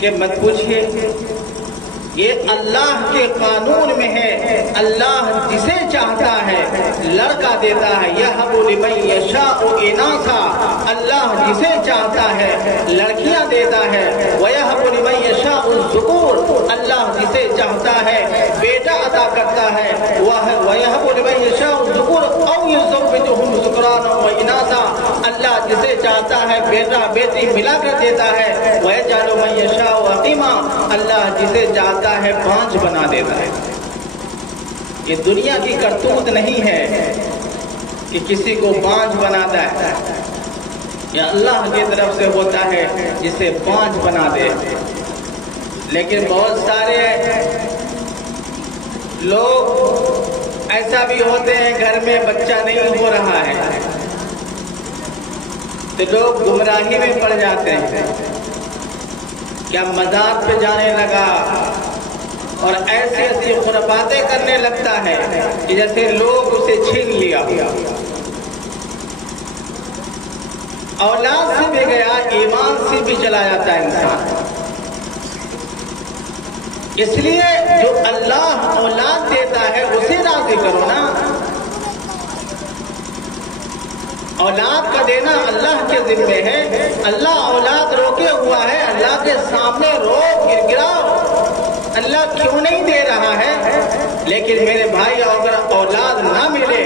کہ مت پوچھئے، یہ اللہ کے قانون میں ہے، اللہ جسے چاہتا ہے لڑکا دیتا ہے، یہب لمن یشاء اناثا، اللہ جسے چاہتا ہے لڑکیاں دیتا ہے، ویہب لمن یشاء الذکور، اللہ جسے چاہتا ہے بیٹا عطا کرتا ہے، ویہب لمن یشاء الذکور او یزوجہم ذکرانا واناثا، اللہ جسے چاہتا ہے بیٹا بیٹی ملا کر دیتا ہے، ویجعل من یشاء عقیما، اللہ جسے چاہتا ہے بانجھ بنا دیتا ہے۔ یہ دنیا کی کرتوت نہیں ہے کہ کسی کو بانجھ بناتا ہے، یہ اللہ کی طرف سے ہوتا ہے جسے بانجھ بنا دے۔ لیکن بہت سارے لوگ ایسا بھی ہوتے ہیں گھر میں بچہ نہیں ہو رہا ہے تو لوگ گمراہی میں پڑ جاتے ہیں، کیا مزار پہ جانے لگا اور ایسی ایسی خرافاتیں کرنے لگتا ہے کہ جیسے لوگ اسے چھین لیا، اولاد سے بھی گیا، ایمان سے بھی چلا جاتا ہے انسان۔ اس لیے جو اللہ اولاد دیتا ہے اسے راضی کرو نا، اولاد کا دینا اللہ کے ذمے ہے، اللہ اولاد روکے ہوا ہے، اللہ کے سامنے رو گر گراؤ، اللہ کیوں نہیں دے رہا ہے؟ لیکن میرے بھائی اگر اولاد نہ ملے،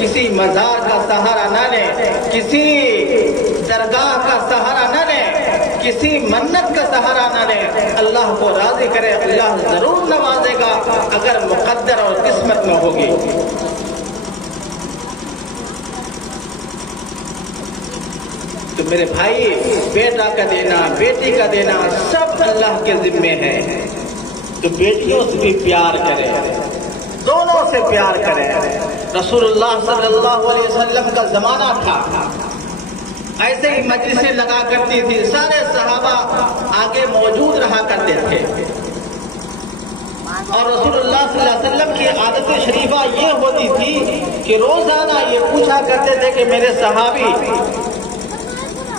کسی مزار کا سہارا نہ لیں، کسی درگاہ کا سہارا نہ لیں، کسی منت کا سہارا نہ لیں، اللہ کو راضی کرے، اللہ ضرور نوازے گا اگر مقدر اور قسمت میں ہوگی۔ تو میرے بھائی بیٹا کا دینا، بیٹی کا دینا سب اللہ کے ذمے ہے۔ تو بیٹیوں سے بھی پیار کرے، دونوں سے پیار کرے۔ رسول اللہ صلی اللہ علیہ وسلم کا زمانہ تھا، ایسے ہی مجلسیں لگا کرتی تھی، سارے صحابہ آگے موجود رہا کرتے تھے، اور رسول اللہ صلی اللہ علیہ وسلم کی عادت شریفہ یہ ہوتی تھی کہ روزانہ یہ پوچھا کرتے تھے کہ میرے صحابی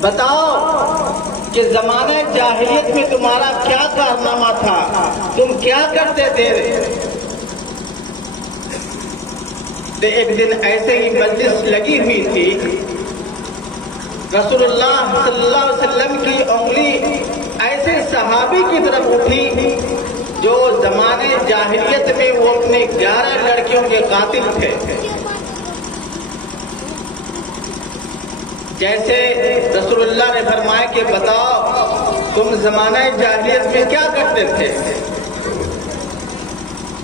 بتاؤ کہ زمانے جاہلیت میں تمہارا کیا کارنامہ تھا، تم کیا کرتے تھے؟ تو ایک دن ایسے ہی مجلس لگی ہوئی تھی، رسول اللہ صلی اللہ علیہ وسلم کی انگلی ایسے صحابی کی طرف اٹھی جو زمانے جاہلیت میں وہ اپنے 11 لڑکیوں کے قاتل تھے۔ جیسے رسول اللہ نے فرمایا کہ بتاؤ تم زمانہ جاہلیت میں کیا کرتے تھے؟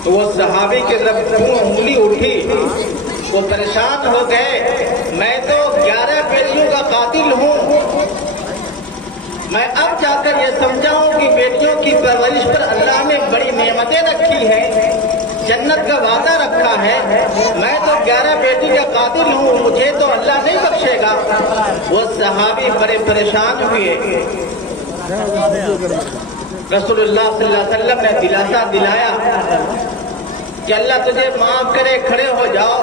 تو وہ صحابی کی طرف انگلی اٹھی، وہ پریشان ہو گئے، میں تو 11 بیٹیوں کا قاتل ہوں، میں اب جا کر یہ سمجھا ہوں کہ بیٹیوں کی پرورش پر اللہ نے بڑی نعمتیں رکھی ہیں، جنت کا وعدہ رکھا ہے، میں تو 11 بیٹی کا قاتل ہوں، مجھے تو اللہ نہیں بخشے گا۔ وہ صحابی بڑے پریشان ہوئے، رسول اللہ صلی اللہ علیہ وسلم نے دلاسا دلایا کہ اللہ تجھے معاف کرے، کھڑے ہو جاؤ،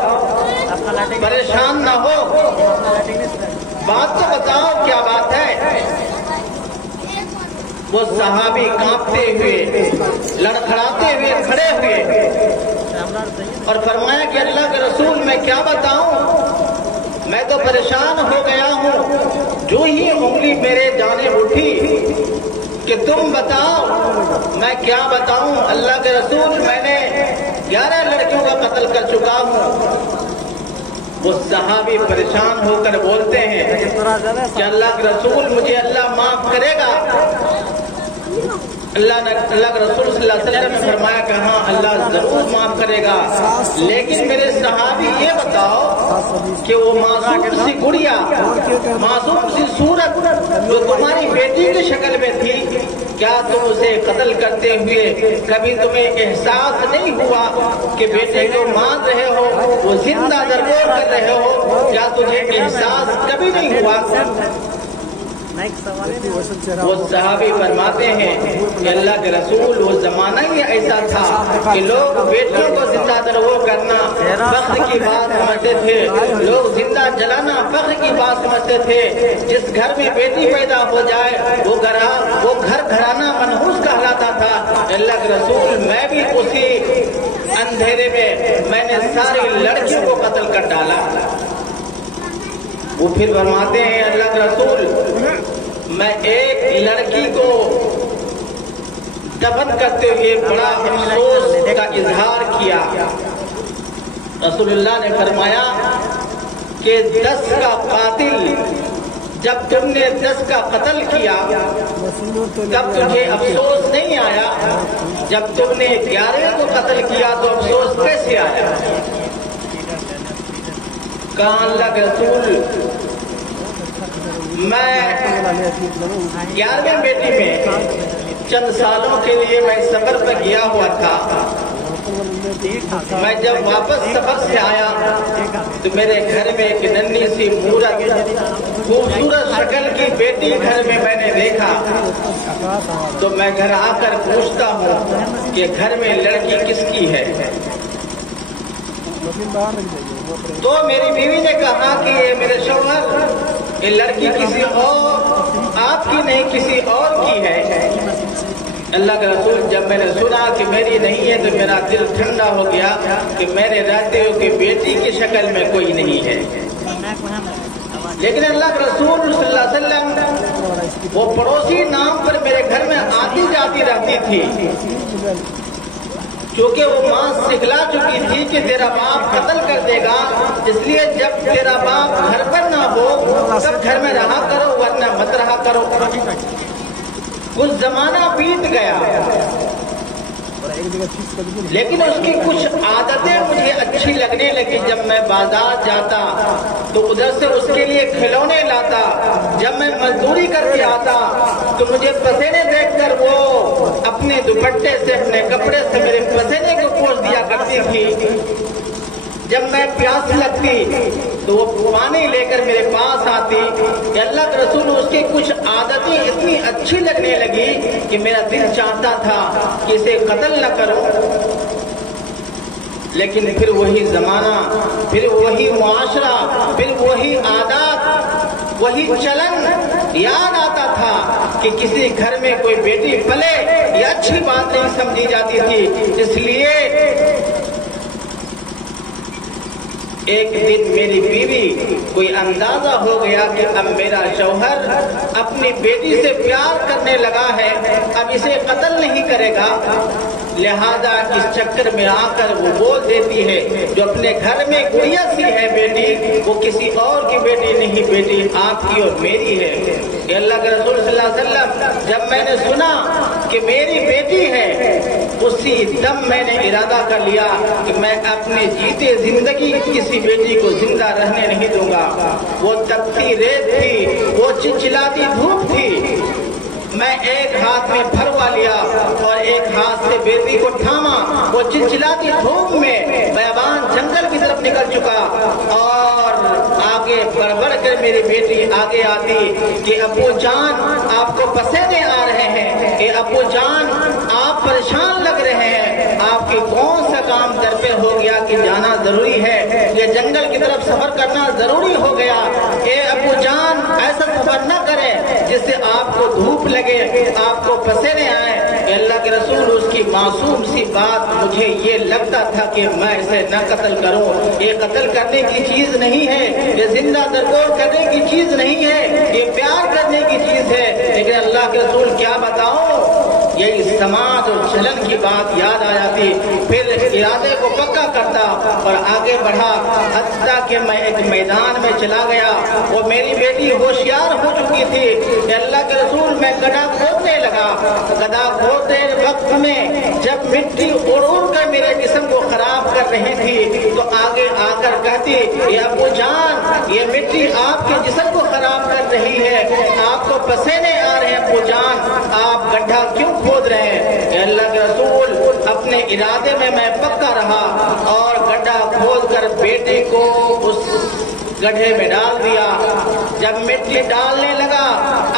پریشان نہ ہو، بات تو بتاؤ کیا بات ہے؟ وہ صحابی کانپتے ہوئے، لڑکھڑاتے ہوئے کھڑے ہوئے اور فرمایا کہ اللہ کے رسول میں کیا بتاؤں، میں تو پریشان ہو گیا ہوں، جو ہی انگلی میرے جانب اٹھی کہ تم بتاؤ، میں کیا بتاؤں اللہ کے رسول، میں نے 11 لڑکیوں کا قتل کر چکا ہوں۔ وہ صحابی پریشان ہو کر بولتے ہیں کہ اللہ کے رسول مجھے اللہ معاف کرے گا؟ اللہ کے رسول صلی اللہ علیہ وسلم نے فرمایا کہ ہاں اللہ ضرور معاف کرے گا، لیکن میرے صحابی یہ بتاؤ کہ وہ معصوم سی گڑیا، معصوم سی صورت جو تمہاری بیٹی کی شکل میں تھی، کیا تم اسے قتل کرتے ہوئے کبھی تمہیں احساس نہیں ہوا کہ بیٹے کو مار رہے ہو، وہ زندہ درگور کر رہے ہو، کیا تجھے احساس کبھی نہیں ہوا؟ وہ صحابی فرماتے ہیں کہ اللہ کے رسول وہ زمانہ ہی ایسا تھا کہ لوگ بیٹیوں کو زندہ درگور کرنا فخر کی بات سمجھتے تھے، لوگ زندہ جلانا فخر کی بات سمجھتے تھے، جس گھر میں بیٹی پیدا ہو جائے وہ گھر گھرانا منحوس رسول میں بھی اسی اندھیرے میں نے ساری لڑکیوں کو قتل کر ڈالا۔ وہ پھر فرماتے ہیں اللہ کے رسول میں ایک لڑکی کو دفن کرتے ہوئے بڑا افسوس کا اظہار کیا۔ رسول اللہ نے فرمایا کہ 10 کا قاتل، جب تم نے 10 کا قتل کیا تب تجھے افسوس نہیں آیا، جب تم نے 11 کو قتل کیا تو افسوس کیسے آیا؟ کہا اللہ کے رسول میں 11ویں بیٹی میں چند سالوں کے لیے میں سفر پر گیا ہوا تھا۔ میں جب واپس سفر سے آیا تو میرے گھر میں ایک ننھی سی مورت خوبصورت شکل کی بیٹی گھر میں نے دیکھا، تو میں گھر آ کر پوچھتا ہوں کہ گھر میں لڑکی کس کی ہے؟ تو میری بیوی نے کہا کہ یہ میرے شوہر، یہ لڑکی کسی اور آپ کی نہیں کسی اور کی ہے۔ اللہ کے رسول جب میں نے سنا کہ میری نہیں ہے تو میرا دل ٹھنڈا ہو گیا کہ میرے رہتے ہو کہ بیٹی کی شکل میں کوئی نہیں ہے۔ لیکن اللہ کے رسول صلی اللہ علیہ وسلم وہ پڑوسی نام پر میرے گھر میں آتی جاتی رہتی تھی، کیونکہ وہ ماں سکھلا چکی تھی کہ تیرا باپ قتل کر دے گا، اس لیے جب تیرا باپ گھر پر نہ ہو تب گھر میں رہا کرو ورنہ مت رہا کرو۔ کچھ زمانہ بیت گیا لیکن اس کی کچھ عادتیں مجھے اچھی لگنے لگی۔ جب میں بازار جاتا تو ادھر سے اس کے لیے کھلونے لاتا، جب میں مزدوری کر کے آتا تو مجھے پسینے دیکھ کر وہ اپنے دوپٹے سے اپنے کپڑے سے میرے پسینے کو پوچھ دیا کرتی تھی۔ جب میں پیاس لگتی تو وہ پانی لے کر میرے پاس آتی کہ اللہ کے رسول اس کی کچھ عادتیں اتنی اچھی لگنے لگی کہ میرا دل چاہتا تھا کہ اسے قتل نہ کروں، لیکن پھر وہی زمانہ، پھر وہی معاشرہ، پھر وہی عادات، وہی چلن یاد آتا تھا کہ کسی گھر میں کوئی بیٹی پلے یہ اچھی بات نہیں سمجھی جاتی تھی۔ اس لیے ایک دن میری بیوی کوئی اندازہ ہو گیا کہ اب میرا شوہر اپنی بیٹی سے پیار کرنے لگا ہے، اب اسے قتل نہیں کرے گا، لہذا اس چکر میں آ کر وہ بول دیتی ہے جو اپنے گھر میں گڑیا سی ہے بیٹی، وہ کسی اور کی بیٹی نہیں، بیٹی آپ کی اور میری ہے۔ کہ اللہ کے رسول صلی اللہ علیہ وسلم جب میں نے سنا کہ میری بیٹی ہے اسی دم میں نے ارادہ کر لیا کہ میں اپنے جیتے زندگی کسی بیٹی کو زندہ رہنے نہیں دوں گا۔ وہ تپتی ریت تھی، وہ چلچلاتی دھوپ تھی، میں ایک ہاتھ میں پھروا لیا اور ایک ہاتھ سے بیٹی کو تھاما۔ وہ چلچلاتی دھوپ میں بیابان جنگل کی طرف نکل چکا اور آگے بڑھ بڑھ کر میری بیٹی آگے آتی کہ ابو جان آپ کو پسینے آ رہے ہیں، کہ ابو جان آپ پریشان لگ رہے ہیں، آپ کی کون سا کام در پہ ہو گیا کہ جانا ضروری ہے، یہ جنگل کی طرف سفر کرنا ضروری ہو گیا، اے ابو جان ایسا سفر نہ کریں جس سے آپ کو دھوپ لگے، آپ کو پسینے آئے۔ کہ اللہ کے رسول اس کی معصوم سی بات مجھے یہ لگتا تھا کہ میں اسے نہ قتل کروں، یہ قتل کرنے کی چیز نہیں ہے، یہ زندہ درگور کرنے کی چیز نہیں ہے، یہ پیار کرنے کی چیز ہے۔ لیکن اللہ کے رسول کیا بتاؤں، یہ سماج اور چلن کی بات یاد آ جاتی، پھر ارادے کو پکا کرتا اور آگے بڑھا، حتیٰ کہ میں ایک میدان میں چلا گیا۔ وہ میری بیٹی ہوشیار ہو چکی تھی کہ اللہ کے رسول میں گڈھا کھودنے لگا۔ گڈھا کھودتے وقت میں جب مٹی اڑ اڑ کر میرے جسم کو خراب کر رہی تھی تو آگے آ کر کہتی یہ ابو جان یہ مٹی آپ کے جسم کو خراب کر رہی ہے، آپ کو پسینے آ رہے ہیں، ابو جان آپ گڈھا کیوں کھود رہے ہیں؟ کہ اللہ کے رسول اپنے ارادے میں پکا رہا اور گڈھا کھود کر بیٹے کو اس گڈھے میں ڈال دیا۔ جب مٹی ڈالنے لگا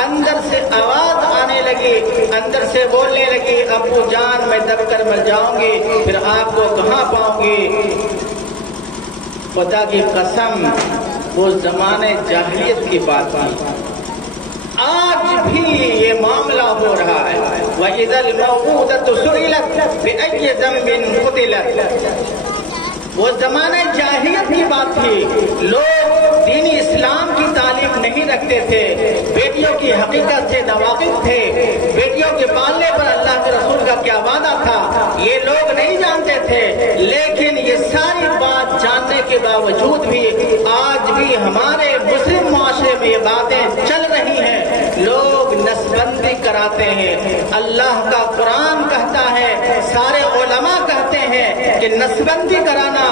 اندر سے آواز آنے لگی، اندر سے بولنے لگی ابو جان میں دب کر مر جاؤں گی، پھر آپ کو کہاں پاؤں گی؟ خدا کی قسم وہ زمانے جاہلیت کی بات تھی، آج بھی یہ معاملہ ہو رہا ہے۔ وَإِذَا الْمَوْءُودَةُ سُئِلَتْ بِأَيِّ ذَنبٍ قُتِلَتْ۔ وہ زمانہ جاہلیت کی بات تھی، لوگ دین اسلام کی تعلیم نہیں رکھتے تھے، بیٹیوں کی حقیقت سے ناواقف تھے، بیٹیوں کے پالنے پر اللہ کے رسول کا کیا وعدہ تھا یہ لوگ نہیں جانتے تھے۔ لیکن یہ ساری بات جاننے کے باوجود بھی آج بھی ہمارے مسلم معاشرے میں یہ باتیں چل رہی ہیں، لوگ نسبندی کراتے ہیں۔ اللہ کا قرآن کہتا ہے، سارے علماء کہتے ہیں کہ نسبندی کرانا،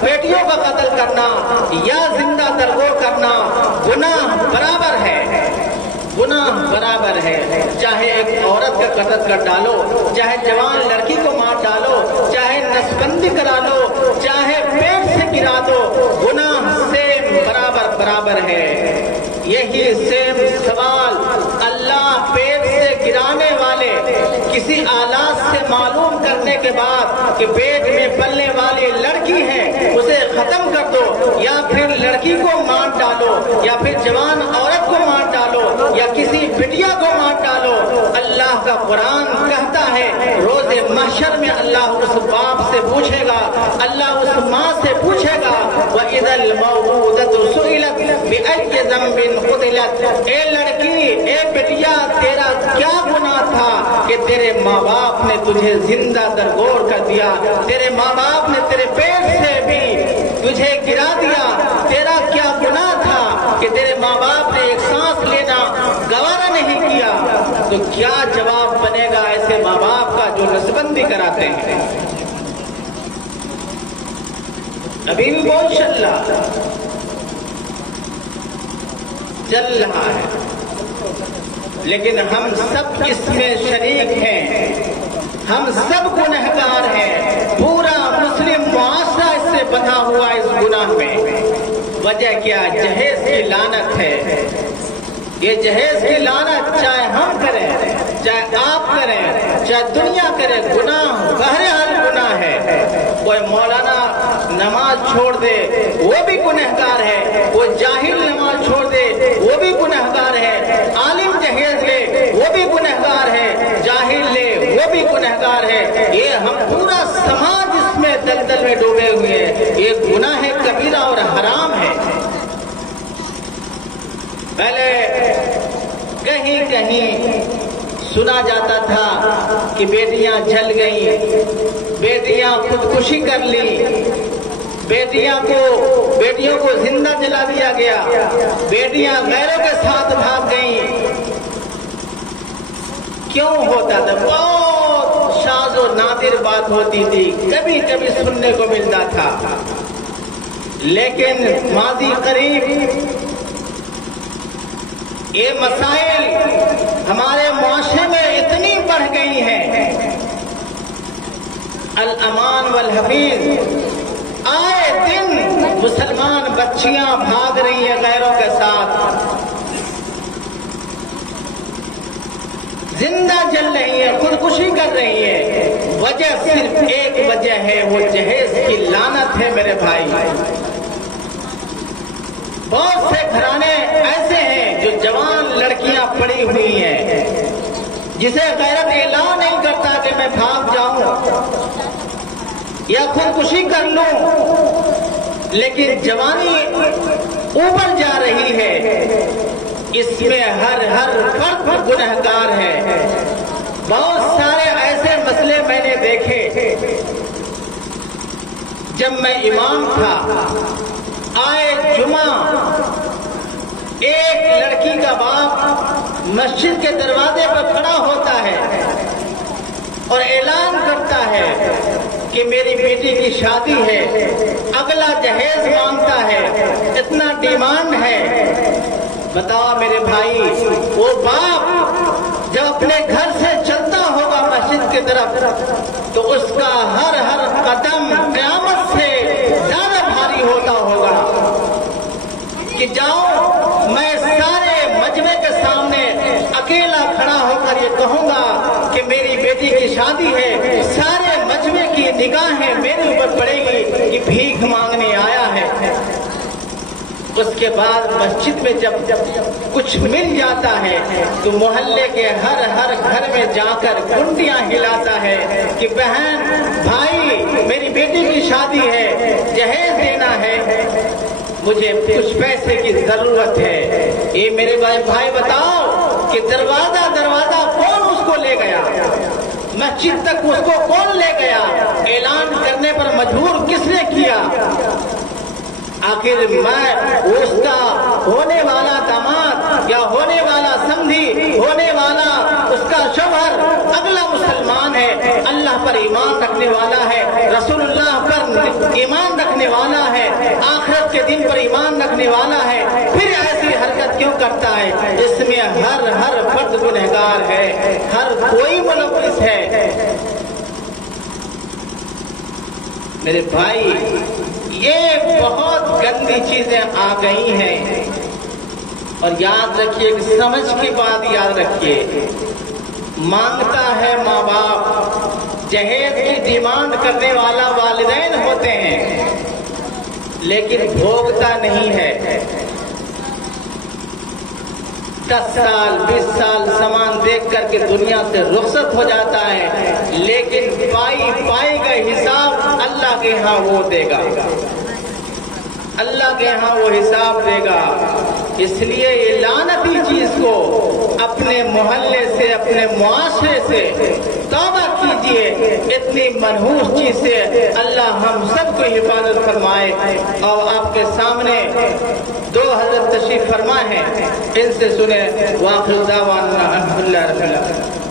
بیٹیوں کا قتل کرنا یا زندہ درگور کرنا گناہ برابر ہے، گناہ برابر ہے۔ چاہے ایک عورت کا قتل کر ڈالو، چاہے جوان لڑکی کو مار ڈالو، چاہے نسبندی کرا لو، چاہے پیٹ سے گرا دو، گناہ سیم برابر برابر ہے۔ یہی سیم سوال اللہ پیٹ سے گرانے والے کسی آلات سے معلوم کرنے کے بعد کہ پیٹ میں پلنے والی لڑکی ہے اسے ختم کر دو، یا پھر لڑکی کو مار ڈالو، یا پھر جوان عورت کو مار ڈالو، یا کسی بٹیا کو مار ڈالو، اللہ کا قرآن کہتا ہے روز محشر میں اللہ اس باپ سے پوچھے گا، اللہ اس ماں سے پوچھے گا، وَإِذَا الْمَوْءُودَةُ سُئِلَتْ بِأَيِّ ذَنبٍ قُتِلَتْ۔ اے لڑکی، اے بٹیا، تیرا کیا گناہ تھا کہ تیرے ماں باپ نے تجھے زندہ درگور کر دیا، تیرے ماں باپ نے تیرے پیٹ سے بھی تجھے گرا دیا، تیرا کیا گناہ تھا کہ تیرے ماں باپ نے ایک سانس لینا گوارا نہیں کیا؟ تو کیا جواب بنے گا ایسے ماں باپ کا جو نسبندی کراتے ہیں؟ ابھی بھی بہت چل رہا ہے، لیکن ہم سب اس میں شریک ہیں، ہم سب گنہگار ہیں، پورا مسلم معاشرہ اس سے بندھا ہوا اس گناہ میں۔ وجہ کیا؟ جہیز کی لعنت ہے۔ یہ جہیز کی لعنت چاہے ہم کریں، چاہے آپ کریں، چاہے دنیا کرے، گناہ بہرحال گناہ ہے۔ کوئی مولانا نماز چھوڑ دے وہ بھی گنہگار ہے، کوئی جاہل نماز چھوڑ دے وہ بھی گنہگار ہے، عالم جہیز لے وہ بھی گنہگار ہے، جاہل لے وہ بھی گنہگار ہے۔ یہ ہم پورا سماج اس میں دلدل میں ڈوبے ہوئے ہیں۔ یہ گناہ کبیرہ اور حرام ہے۔ پہلے کہیں کہیں سنا جاتا تھا کہ بیٹیاں جل گئیں، بیٹیاں خودکشی کر لی، بیٹیوں کو زندہ جلا دیا گیا، بیٹیاں غیروں کے ساتھ بھاگ گئیں۔ کیوں ہوتا تھا؟ بہت شاذ و نادر بات ہوتی تھی، کبھی کبھی سننے کو ملتا تھا، لیکن ماضی قریب یہ مسائل ہمارے معاشرے میں اتنی بڑھ گئی ہیں، الامان والحفیظ، آئے دن مسلمان بچیاں بھاگ رہی ہیں غیروں کے ساتھ، زندہ جل رہی ہیں، خودکشی کر رہی ہیں۔ وجہ صرف ایک وجہ ہے، وہ جہیز کی لعنت ہے میرے بھائی۔ بہت سے گھرانے ایسے ہیں جو جوان لڑکیاں پڑی ہوئی ہیں، جسے غیرت اعلان نہیں کرتا کہ میں بھاگ جاؤں یا خودکشی کر لوں، لیکن جوانی اوپر جا رہی ہے، اس میں ہر فرد گنہگار ہے۔ بہت سارے ایسے مسئلے میں نے دیکھے، جب میں امام تھا، آئے جمعہ ایک لڑکی کا باپ مسجد کے دروازے پر کھڑا ہوتا ہے اور اعلان کرتا ہے کہ میری بیٹی کی شادی ہے، اگلا جہیز مانگتا ہے، اتنا ڈیمانڈ ہے۔ بتاؤ میرے بھائی، وہ باپ جب اپنے گھر سے چلتا ہوگا مسجد کی طرف تو اس کا ہر قدم قیامت سے زیادہ بھاری ہوتا ہوگا کہ جاؤ میں سارے مجمع کے سامنے اکیلا کھڑا ہو کر یہ کہوں گا کہ میری بیٹی کی شادی ہے، سارے مجمع کی نگاہیں میرے اوپر پڑے گی کہ بھیک مانگنے آیا ہے۔ اس کے بعد مسجد میں جب کچھ مل جاتا ہے تو محلے کے ہر گھر میں جا کر کنڈیاں ہلاتا ہے کہ بہن بھائی میری بیٹی کی شادی ہے، جہیز دینا ہے، مجھے کچھ پیسے کی ضرورت ہے۔ یہ میرے بھائی بتاؤ کہ دروازہ کون اس کو لے گیا؟ مسجد تک اس کو کون لے گیا؟ اعلان کرنے پر مجبور کس نے کیا؟ آخر میں اس کا ہونے والا داماد یا ہونے والا سمدھی، ہونے والا اس کا شوہر اگلا مسلمان ہے، اللہ پر ایمان رکھنے والا ہے، رسول اللہ پر ایمان رکھنے والا ہے، آخرت کے دن پر ایمان رکھنے والا ہے، پھر ایسی حرکت کیوں کرتا ہے؟ اس میں ہر فرد گنہگار ہے، ہر کوئی ملوث ہے۔ میرے بھائی یہ بہت گندی چیزیں آ گئی ہیں، اور یاد رکھیے کہ سمجھ کی بات یاد رکھیے، مانگتا ہے ماں باپ، جہیز کی ڈیمانڈ کرنے والا والدین ہوتے ہیں، لیکن بھوگتا نہیں ہے۔ 10 سال 20 سال سامان دیکھ کر کے دنیا سے رخصت ہو جاتا ہے، لیکن پائی کا حساب اللہ کے ہاں وہ دے گا، اللہ کے ہاں وہ حساب دے گا۔ اس لیے یہ لعنتی چیز کو اپنے محلے سے، اپنے معاشرے سے توبہ کیجئے، اتنی منحوس چیز سے اللہ ہم سب کو حفاظت فرمائے۔ اور آپ کے سامنے 2 حضرت تشریف فرما ہیں، ان سے سنیں۔ وآخر دعوانا الحمدللہ رب العالمین۔